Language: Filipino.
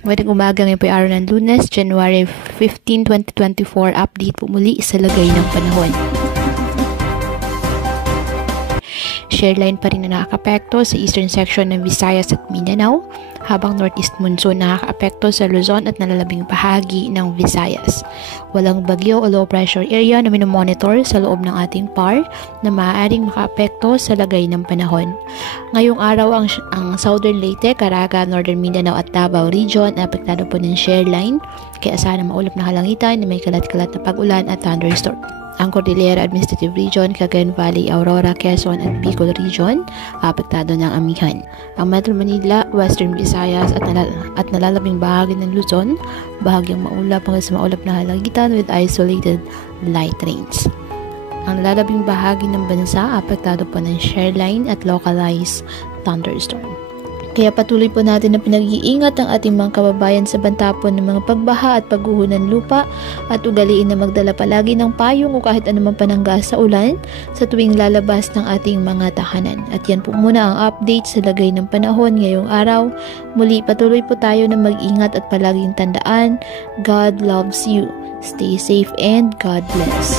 Magandang umaga, ngayon po ay araw ng Lunes, January 15, 2024. Update po muli sa lagay ng panahon. Shareline pa rin na nakakapekto sa eastern section ng Visayas at Mindanao, habang northeast monsoon nakakapekto sa Luzon at nalalabing bahagi ng Visayas. Walang bagyo o low pressure area na minomonitor sa loob ng ating PAR na maaaring makaapekto sa lagay ng panahon. Ngayong araw ang Southern Leyte, Caraga, Northern Mindanao at Davao Region apektado po ng shareline, kaya sana maulap na kalangitan na may kalat-kalat na pag-ulan at thunderstorm. Ang Cordillera Administrative Region, Cagayan Valley, Aurora, Quezon at Bicol Region apektado ng amihan. Ang Metro Manila, Western Visayas at nalalabing bahagi ng Luzon bahagyang maulap hanggang sa maulap na halangitan with isolated light rains. Ang nalalabing bahagi ng bansa apektado po ng shareline at localized thunderstorm. Kaya patuloy po natin na pinag-iingat ang ating mga kababayan sa bantapon ng mga pagbaha at pagguho ng lupa at ugaliin na magdala palagi ng payong o kahit anumang panangga sa ulan sa tuwing lalabas ng ating mga tahanan. At yan po muna ang update sa lagay ng panahon ngayong araw. Muli patuloy po tayo na mag-ingat at palaging tandaan, God loves you. Stay safe and God bless.